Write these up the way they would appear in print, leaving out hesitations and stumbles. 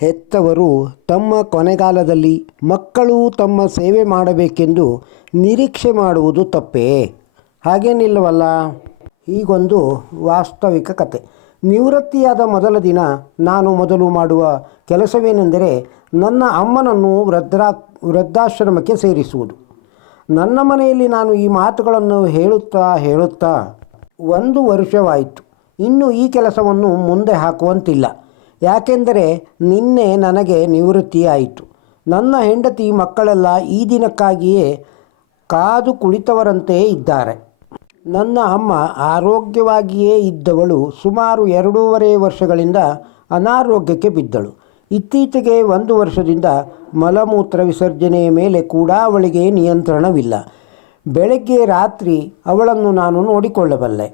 ಹೆತ್ತವರು ತಮ್ಮ ಕೊನೆಗಾಲದಲ್ಲಿ ಮಕ್ಕಳು ತಮ್ಮ ಸೇವೆ ಮಾಡಬೇಕೆಂದು ನಿರೀಕ್ಷೆ ಮಾಡುವುದು ತಪ್ಪೇ? ಹಾಗೇನಿಲ್ಲವಲ್ಲ. ಹೀಗೊಂದು ವಾಸ್ತವಿಕ ಕತೆ. ನಿವೃತ್ತಿಯಾದ ಮೊದಲ ದಿನ ನಾನು ಮೊದಲು ಮಾಡುವ ಕೆಲಸವೇನೆಂದರೆ ನನ್ನ ಅಮ್ಮನನ್ನು ವೃದ್ಧಾಶ್ರಮಕ್ಕೆ ಸೇರಿಸುವುದು. ನನ್ನ ಮನೆಯಲ್ಲಿ ನಾನು ಈ ಮಾತುಗಳನ್ನು ಹೇಳುತ್ತಾ 1 ವರ್ಷವಾಯಿತು. ಇನ್ನು ಈ ಕೆಲಸವನ್ನು ಮುಂದೆ ಹಾಕುವಂತಿಲ್ಲ. ಯಾಕೆಂದರೆ ನಿನ್ನೆ ನನಗೆ ನಿವೃತ್ತಿಯಾಯಿತು. ನನ್ನ ಹೆಂಡತಿ ಮಕ್ಕಳೆಲ್ಲ ಈ ದಿನಕ್ಕಾಗಿಯೇ ಕಾದು ಕುಳಿತವರಂತೆ ಇದ್ದಾರೆ. ನನ್ನ ಅಮ್ಮ ಆರೋಗ್ಯವಾಗಿಯೇ ಇದ್ದವಳು ಸುಮಾರು 2.5 ವರ್ಷಗಳಿಂದ ಅನಾರೋಗ್ಯಕ್ಕೆ ಬಿದ್ದಳು. ಇತ್ತೀಚೆಗೆ 1 ವರ್ಷದಿಂದ ಮಲಮೂತ್ರ ವಿಸರ್ಜನೆಯ ಮೇಲೆ ಕೂಡ ಅವಳಿಗೆ ನಿಯಂತ್ರಣವಿಲ್ಲ. ಬೆಳಗ್ಗೆ ರಾತ್ರಿ ಅವಳನ್ನು ನಾನು ನೋಡಿಕೊಳ್ಳಬಲ್ಲೆ.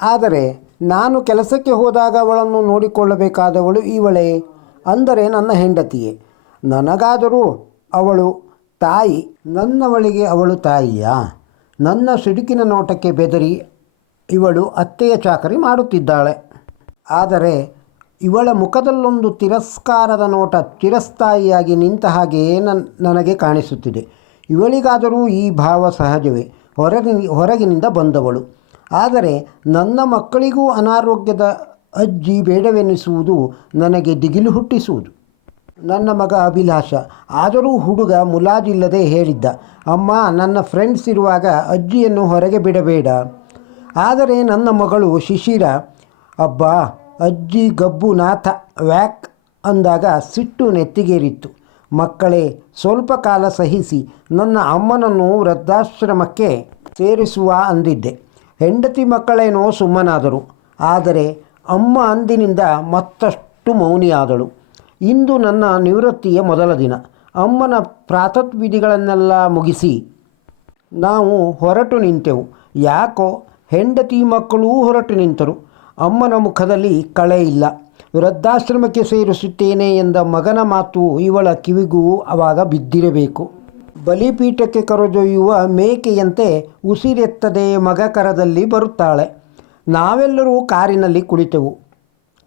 ಆದರೆ ನಾನು ಕೆಲಸಕ್ಕೆ ಹೋದಾಗ ಅವಳನ್ನು ನೋಡಿಕೊಳ್ಳಬೇಕಾದವಳು ಇವಳೇ, ಅಂದರೆ ನನ್ನ ಹೆಂಡತಿಯೇ. ನನಗಾದರೂ ಅವಳು ತಾಯಿ, ನನ್ನವಳಿಗೆ ಅವಳು ತಾಯಿಯಾ? ನನ್ನ ಸಿಡುಕಿನ ನೋಟಕ್ಕೆ ಬೆದರಿ ಇವಳು ಅತ್ತೆಯ ಚಾಕರಿ ಮಾಡುತ್ತಿದ್ದಾಳೆ. ಆದರೆ ಇವಳ ಮುಖದಲ್ಲೊಂದು ತಿರಸ್ಕಾರದ ನೋಟ ಚಿರಸ್ಥಾಯಿಯಾಗಿ ನಿಂತ ಹಾಗೆಯೇ ನನಗೆ ಕಾಣಿಸುತ್ತಿದೆ. ಇವಳಿಗಾದರೂ ಈ ಭಾವ ಸಹಜವೇ? ಹೊರಗಿನಿಂದ ಬಂದವಳು. ಆದರೆ ನನ್ನ ಮಕ್ಕಳಿಗೂ ಅನಾರೋಗ್ಯದ ಅಜ್ಜಿ ಬೇಡವೆನಿಸುವುದು ನನಗೆ ದಿಗಿಲು ಹುಟ್ಟಿಸುವುದು. ನನ್ನ ಮಗ ಅಭಿಲಾಷ ಆದರೂ ಹುಡುಗ ಮುಲಾಜಿಲ್ಲದೆ ಹೇಳಿದ್ದ, ಅಮ್ಮ, ನನ್ನ ಫ್ರೆಂಡ್ಸ್ ಇರುವಾಗ ಅಜ್ಜಿಯನ್ನು ಹೊರಗೆ ಬಿಡಬೇಡ. ಆದರೆ ನನ್ನ ಮಗಳು ಶಿಶಿರ, ಅಬ್ಬಾ ಅಜ್ಜಿ ಗಬ್ಬು ನಾಥ ವ್ಯಾಕ್ ಅಂದಾಗ ಸಿಟ್ಟು ನೆತ್ತಿಗೇರಿತ್ತು. ಮಕ್ಕಳೇ, ಸ್ವಲ್ಪ ಕಾಲ ಸಹಿಸಿ ನನ್ನ ಅಮ್ಮನನ್ನು ವೃದ್ಧಾಶ್ರಮಕ್ಕೆ ಸೇರಿಸುವ ಅಂದಿದ್ದೆ. ಹೆಂಡತಿ ಮಕ್ಕಳೇನೋ ಸುಮ್ಮನಾದರು. ಆದರೆ ಅಮ್ಮ ಅಂದಿನಿಂದ ಮತ್ತಷ್ಟು ಮೌನಿಯಾದಳು. ಇಂದು ನನ್ನ ನಿವೃತ್ತಿಯ ಮೊದಲ ದಿನ. ಅಮ್ಮನ ಪ್ರಾತಃವಿಧಿಗಳನ್ನೆಲ್ಲ ಮುಗಿಸಿ ನಾವು ಹೊರಟು ನಿಂತೆವು. ಯಾಕೋ ಹೆಂಡತಿ ಮಕ್ಕಳೂ ಹೊರಟು ನಿಂತರು. ಅಮ್ಮನ ಮುಖದಲ್ಲಿ ಕಳೆ ಇಲ್ಲ. ವೃದ್ಧಾಶ್ರಮಕ್ಕೆ ಸೇರಿಸುತ್ತೇನೆ ಎಂದ ಮಗನ ಮಾತು ಇವಳ ಕಿವಿಗೂ ಆವಾಗ ಬಿದ್ದಿರಬೇಕು. ಬಲಿಪೀಠಕ್ಕೆ ಕರೆದೊಯ್ಯುವ ಮೇಕೆಯಂತೆ ಉಸಿರೆತ್ತದೆ ಮಗ ಕರದಲ್ಲಿ ಬರುತ್ತಾಳೆ. ನಾವೆಲ್ಲರೂ ಕಾರಿನಲ್ಲಿ ಕುಳಿತೆವು.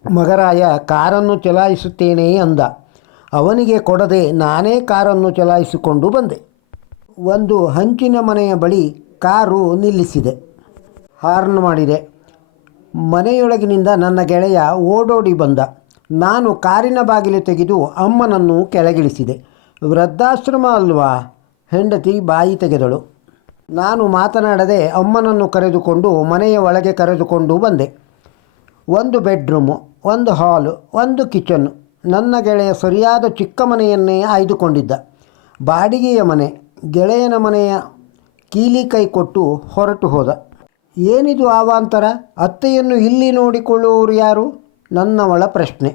ಮಗರಾಯ ಕಾರನ್ನು ಚಲಾಯಿಸುತ್ತೇನೆ ಅಂದ. ಅವನಿಗೆ ಕೊಡದೆ ನಾನೇ ಕಾರನ್ನು ಚಲಾಯಿಸಿಕೊಂಡು ಬಂದೆ. ಒಂದು ಹಂಚಿನ ಮನೆಯ ಬಳಿ ಕಾರು ನಿಲ್ಲಿಸಿದೆ. ಹಾರ್ನ್ ಮಾಡಿದೆ. ಮನೆಯೊಳಗಿನಿಂದ ನನ್ನ ಗೆಳೆಯ ಓಡೋಡಿ ಬಂದ. ನಾನು ಕಾರಿನ ಬಾಗಿಲು ತೆಗೆದು ಅಮ್ಮನನ್ನು ಕೆಳಗಿಳಿಸಿದೆ. ವೃದ್ಧಾಶ್ರಮ ಅಲ್ವಾ? ಹೆಂಡತಿ ಬಾಯಿ ತೆಗೆದಳು. ನಾನು ಮಾತನಾಡದೆ ಅಮ್ಮನನ್ನು ಕರೆದುಕೊಂಡು ಮನೆಯ ಒಳಗೆ ಕರೆದುಕೊಂಡು ಬಂದೆ. 1 ಬೆಡ್ರೂಮು, 1 ಹಾಲು, 1 ಕಿಚನ್ನು. ನನ್ನ ಗೆಳೆಯ ಸರಿಯಾದ ಚಿಕ್ಕ ಮನೆಯನ್ನೇ ಆಯ್ದುಕೊಂಡಿದ್ದ. ಬಾಡಿಗೆಯ ಮನೆ. ಗೆಳೆಯನ ಮನೆಯ ಕೀಲಿ ಕೈ ಕೊಟ್ಟು ಹೊರಟು ಹೋದ. ಏನಿದು ಅವಾಂತರ? ಅತ್ತೆಯನ್ನು ಇಲ್ಲಿ ನೋಡಿಕೊಳ್ಳುವವರು ಯಾರು? ನನ್ನವಳ ಪ್ರಶ್ನೆ.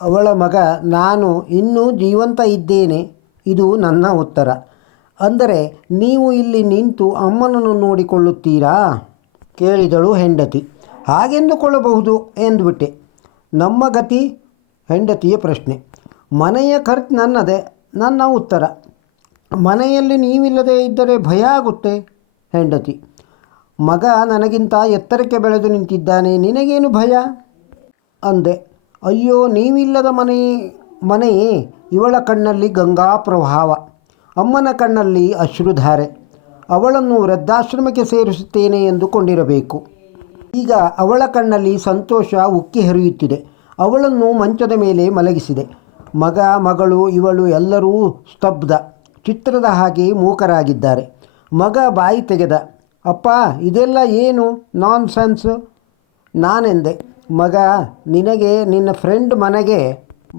ಅವಳ ಮಗ, ನಾನು ಇನ್ನೂ ಜೀವಂತ ಇದ್ದೇನೆ. ಇದು ನನ್ನ ಉತ್ತರ. ಅಂದರೆ ನೀವು ಇಲ್ಲಿ ನಿಂತು ಅಮ್ಮನನ್ನು ನೋಡಿಕೊಳ್ಳುತ್ತೀರಾ? ಕೇಳಿದಳು ಹೆಂಡತಿ. ಹಾಗೆಂದುಕೊಳ್ಳಬಹುದು ಎಂದುಬಿಟ್ಟೆ. ನಮ್ಮ ಗತಿ? ಹೆಂಡತಿಯ ಪ್ರಶ್ನೆ. ಮನೆಯ ಖರ್ಚು ನನ್ನದೇ. ನನ್ನ ಉತ್ತರ. ಮನೆಯಲ್ಲಿ ನೀವಿಲ್ಲದೆ ಇದ್ದರೆ ಭಯ ಆಗುತ್ತೆ. ಹೆಂಡತಿ. ಮಗ ನನಗಿಂತ ಎತ್ತರಕ್ಕೆ ಬೆಳೆದು ನಿಂತಿದ್ದಾನೆ, ನಿನಗೇನು ಭಯ ಅಂದೆ. ಅಯ್ಯೋ, ನೀವಿಲ್ಲದ ಮನೆಯೇ. ಇವಳ ಕಣ್ಣಲ್ಲಿ ಗಂಗಾ ಪ್ರವಾಹ, ಅಮ್ಮನ ಕಣ್ಣಲ್ಲಿ ಅಶ್ರುಧಾರೆ. ಅವಳನ್ನು ವೃದ್ಧಾಶ್ರಮಕ್ಕೆ ಸೇರಿಸುತ್ತೇನೆ ಎಂದುಕೊಂಡಿರಬೇಕು. ಈಗ ಅವಳ ಕಣ್ಣಲ್ಲಿ ಸಂತೋಷ ಉಕ್ಕಿ ಹರಿಯುತ್ತಿದೆ. ಅವಳನ್ನು ಮಂಚದ ಮೇಲೆ ಮಲಗಿಸಿದೆ. ಮಗ, ಮಗಳು, ಇವಳು ಎಲ್ಲರೂ ಸ್ತಬ್ಧ, ಚಿತ್ರದ ಹಾಗೆ ಮೂಕರಾಗಿದ್ದಾರೆ. ಮಗ ಬಾಯಿ ತೆಗೆದ, ಅಪ್ಪ, ಇದೆಲ್ಲ ಏನು ನಾನ್ಸೆನ್ಸು? ನಾನೆಂದೆ, ಮಗ, ನಿನಗೆ ನಿನ್ನ ಫ್ರೆಂಡ್ ಮನೆಗೆ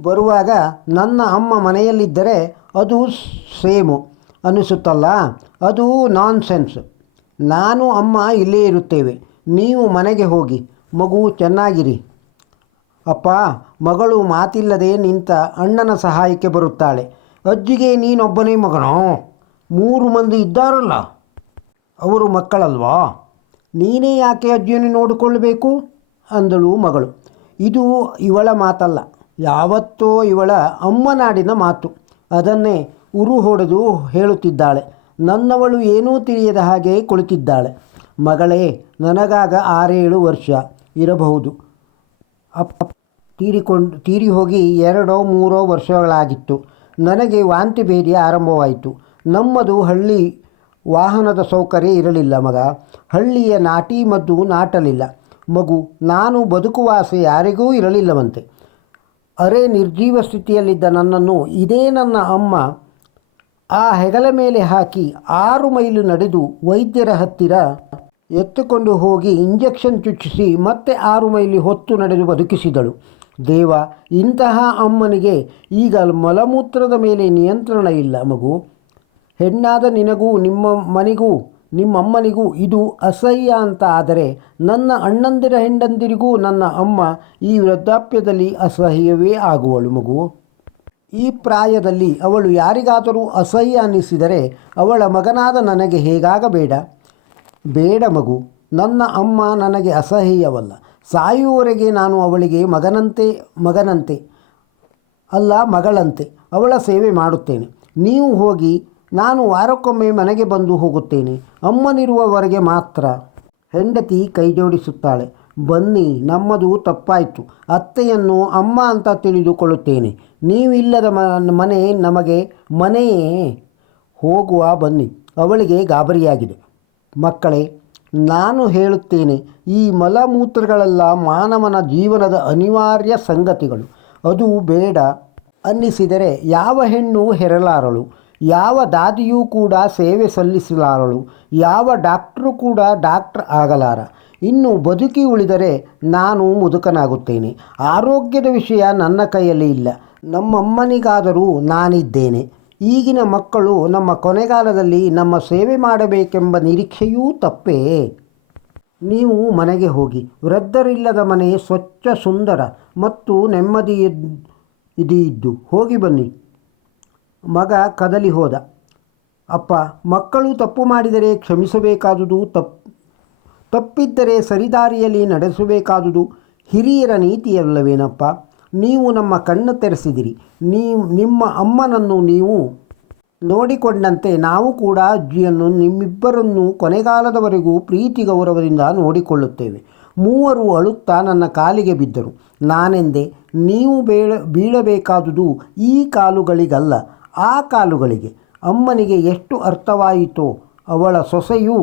ಬರುವಾಗ ನನ್ನ ಅಮ್ಮ ಮನೆಯಲ್ಲಿದ್ದರೆ ಅದು ಸೇಮು ಅನಿಸುತ್ತಲ್ಲ, ಅದು ನಾನ್ಸೆನ್ಸ್. ನಾನು ಅಮ್ಮ ಇಲ್ಲೇ ಇರುತ್ತೇವೆ, ನೀವು ಮನೆಗೆ ಹೋಗಿ, ಮಗು ಚೆನ್ನಾಗಿರಿ. ಅಪ್ಪ, ಮಗಳು ಮಾತಿಲ್ಲದೆ ನಿಂತ ಅಣ್ಣನ ಸಹಾಯಕ್ಕೆ ಬರುತ್ತಾಳೆ. ಅಜ್ಜಿಗೆ ನೀನೊಬ್ಬನೇ ಮಗನೋ? 3 ಮಂದಿ ಇದ್ದಾರಲ್ಲ, ಅವರು ಮಕ್ಕಳಲ್ವಾ? ನೀನೇ ಯಾಕೆ ಅಜ್ಜಿಯನ್ನು ನೋಡಿಕೊಳ್ಳಬೇಕು ಅಂದಳು ಮಗಳು. ಇದು ಇವಳ ಮಾತಲ್ಲ, ಯಾವತ್ತೋ ಇವಳ ಅಮ್ಮನಾಡಿನ ಮಾತು. ಅದನ್ನೇ ಉರು ಹೊಡೆದು ಹೇಳುತ್ತಿದ್ದಾಳೆ. ನನ್ನವಳು ಏನೂ ತಿಳಿಯದ ಹಾಗೆ ಕುಳಿತಿದ್ದಾಳೆ. ಮಗಳೇ, ನನಗಾಗ 6-7 ವರ್ಷ ಇರಬಹುದು. ತೀರಿ ಹೋಗಿ 2-3 ವರ್ಷಗಳಾಗಿತ್ತು. ನನಗೆ ವಾಂತಿ ಭೇದಿ ಆರಂಭವಾಯಿತು. ನಮ್ಮದು ಹಳ್ಳಿ, ವಾಹನದ ಸೌಕರ್ಯ ಇರಲಿಲ್ಲ ಮಗ. ಹಳ್ಳಿಯ ನಾಟಿ ಮದ್ದು ನಾಟಲಿಲ್ಲ ಮಗು. ನಾನು ಬದುಕುವ ಆಸೆ ಯಾರಿಗೂ ಇರಲಿಲ್ಲವಂತೆ. ಅರೆ ನಿರ್ಜೀವ ಸ್ಥಿತಿಯಲ್ಲಿದ್ದ ನನ್ನನ್ನು ಇದೇ ನನ್ನ ಅಮ್ಮ ಆ ಹೆಗಲ ಮೇಲೆ ಹಾಕಿ 6 ಮೈಲು ನಡೆದು ವೈದ್ಯರ ಹತ್ತಿರ ಎತ್ತುಕೊಂಡು ಹೋಗಿ ಇಂಜೆಕ್ಷನ್ ಚುಚ್ಚಿಸಿ ಮತ್ತೆ 6 ಮೈಲಿ ಹೊತ್ತು ನಡೆದು ಬದುಕಿಸಿದಳು. ದೇವ, ಇಂತಹ ಅಮ್ಮನಿಗೆ ಈಗ ಮಲಮೂತ್ರದ ಮೇಲೆ ನಿಯಂತ್ರಣ ಇಲ್ಲ ಮಗು. ಹೆಣ್ಣಾದ ನಿನಗೂ ನಿಮ್ಮಮ್ಮನಿಗೂ ಇದು ಅಸಹ್ಯ ಅಂತ ಆದರೆ ನನ್ನ ಅಣ್ಣಂದಿರ ಹೆಂಡಂದಿರಿಗೂ ನನ್ನ ಅಮ್ಮ ಈ ವೃದ್ಧಾಪ್ಯದಲ್ಲಿ ಅಸಹ್ಯವೇ ಆಗುವಳು ಮಗು. ಈ ಪ್ರಾಯದಲ್ಲಿ ಅವಳು ಯಾರಿಗಾದರೂ ಅಸಹ್ಯ ಅನ್ನಿಸಿದರೆ ಅವಳ ಮಗನಾದ ನನಗೆ ಹೇಗಾಗಬೇಡ? ಬೇಡ ಮಗು. ನನ್ನ ಅಮ್ಮ ನನಗೆ ಅಸಹ್ಯವಲ್ಲ. ಸಾಯುವವರೆಗೆ ನಾನು ಅವಳಿಗೆ ಮಗನಂತೆ ಅಲ್ಲ ಮಗಳಂತೆ ಅವಳ ಸೇವೆ ಮಾಡುತ್ತೇನೆ. ನೀವು ಹೋಗಿ, ನಾನು ವಾರಕ್ಕೊಮ್ಮೆ ಮನೆಗೆ ಬಂದು ಹೋಗುತ್ತೇನೆ. ಅಮ್ಮನಿರುವವರೆಗೆ ಮಾತ್ರ. ಹೆಂಡತಿ ಕೈ ಜೋಡಿಸುತ್ತಾಳೆ. ಬನ್ನಿ, ನಮ್ಮದು ತಪ್ಪಾಯಿತು. ಅತ್ತೆಯನ್ನು ಅಮ್ಮ ಅಂತ ತಿಳಿದುಕೊಳ್ಳುತ್ತೇನೆ. ನೀವಿಲ್ಲದ ಮನೆ ನಮಗೆ ಮನೆಯೇ. ಹೋಗುವ ಬನ್ನಿ. ಅವಳಿಗೆ ಗಾಬರಿಯಾಗಿದೆ. ಮಕ್ಕಳೇ, ನಾನು ಹೇಳುತ್ತೇನೆ, ಈ ಮಲಮೂತ್ರಗಳೆಲ್ಲ ಮಾನವನ ಜೀವನದ ಅನಿವಾರ್ಯ ಸಂಗತಿಗಳು. ಅದು ಬೇಡ ಅನ್ನಿಸಿದರೆ ಯಾವ ಹೆಣ್ಣು ಹೆರಲಾರಳು, ಯಾವ ದಾದಿಯೂ ಕೂಡ ಸೇವೆ ಸಲ್ಲಿಸಲಾರಳು, ಯಾವ ಡಾಕ್ಟ್ರು ಕೂಡ ಡಾಕ್ಟ್ರ್ ಆಗಲಾರ. ಇನ್ನು ಬದುಕಿ ಉಳಿದರೆ ನಾನು ಮುದುಕನಾಗುತ್ತೇನೆ. ಆರೋಗ್ಯದ ವಿಷಯ ನನ್ನ ಕೈಯಲ್ಲಿ ಇಲ್ಲ. ನಮ್ಮಮ್ಮನಿಗಾದರೂ ನಾನಿದ್ದೇನೆ. ಈಗಿನ ಮಕ್ಕಳು ನಮ್ಮ ಕೊನೆಗಾಲದಲ್ಲಿ ನಮ್ಮ ಸೇವೆ ಮಾಡಬೇಕೆಂಬ ನಿರೀಕ್ಷೆಯೂ ತಪ್ಪೇ. ನೀವು ಮನೆಗೆ ಹೋಗಿ. ವೃದ್ಧರಿಲ್ಲದ ಮನೆ ಸ್ವಚ್ಛ, ಸುಂದರ ಮತ್ತು ನೆಮ್ಮದಿ ಇದ್ದು ಹೋಗಿ ಬನ್ನಿ. ಮಗ ಕದಲಿ ಹೋದ. ಅಪ್ಪ, ಮಕ್ಕಳು ತಪ್ಪು ಮಾಡಿದರೆ ಕ್ಷಮಿಸಬೇಕಾದುದು, ತಪ್ಪಿದ್ದರೆ ಸರಿದಾರಿಯಲ್ಲಿ ನಡೆಸಬೇಕಾದುದು ಹಿರಿಯರ ನೀತಿಯಲ್ಲವೇನಪ್ಪ? ನೀವು ನಮ್ಮ ಕಣ್ಣು ತೆರೆಸಿದಿರಿ. ನಿಮ್ಮ ಅಮ್ಮನನ್ನು ನೀವು ನೋಡಿಕೊಂಡಂತೆ ನಾವು ಕೂಡ ಅಜ್ಜಿಯನ್ನು, ನಿಮ್ಮಿಬ್ಬರನ್ನು ಕೊನೆಗಾಲದವರೆಗೂ ಪ್ರೀತಿ ಗೌರವದಿಂದ ನೋಡಿಕೊಳ್ಳುತ್ತೇವೆ. ಮೂವರು ಅಳುತ್ತಾ ನನ್ನ ಕಾಲಿಗೆ ಬಿದ್ದರು. ನಾನೆಂದೆ, ನೀವು ಬೀಳಬೇಕಾದುದು ಈ ಕಾಲುಗಳಿಗಲ್ಲ, ಆ ಕಾಲುಗಳಿಗೆ. ಅಮ್ಮನಿಗೆ ಎಷ್ಟು ಅರ್ಥವಾಯಿತೋ ಅವಳ ಸೊಸೆಯೂ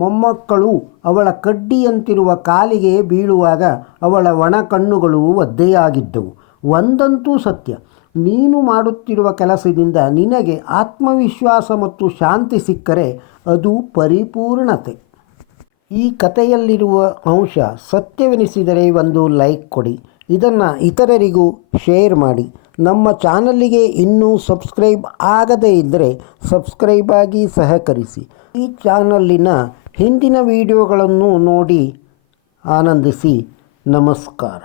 ಮೊಮ್ಮಕ್ಕಳು ಅವಳ ಕಡ್ಡಿಯಂತಿರುವ ಕಾಲಿಗೆ ಬೀಳುವಾಗ ಅವಳ ಒಣ ಕಣ್ಣುಗಳು ಒದ್ದೆಯಾಗಿದ್ದವು. ಒಂದಂತೂ ಸತ್ಯ, ನೀನು ಮಾಡುತ್ತಿರುವ ಕೆಲಸದಿಂದ ನಿನಗೆ ಆತ್ಮವಿಶ್ವಾಸ ಮತ್ತು ಶಾಂತಿ ಸಿಕ್ಕರೆ ಅದು ಪರಿಪೂರ್ಣತೆ. ಈ ಕಥೆಯಲ್ಲಿರುವ ಅಂಶ ಸತ್ಯವೆನಿಸಿದರೆ ಒಂದು ಲೈಕ್ ಕೊಡಿ. ಇದನ್ನು ಇತರರಿಗೂ ಶೇರ್ ಮಾಡಿ. ನಮ್ಮ ಚಾನಲ್ಲಿಗೆ ಇನ್ನೂ ಸಬ್ಸ್ಕ್ರೈಬ್ ಆಗದೇ ಇದ್ದರೆ ಸಬ್ಸ್ಕ್ರೈಬ್ ಆಗಿ ಸಹಕರಿಸಿ. ಈ ಚಾನಲ್ಲಿನ ಹಿಂದಿನ ವಿಡಿಯೋಗಳನ್ನು ನೋಡಿ ಆನಂದಿಸಿ. ನಮಸ್ಕಾರ.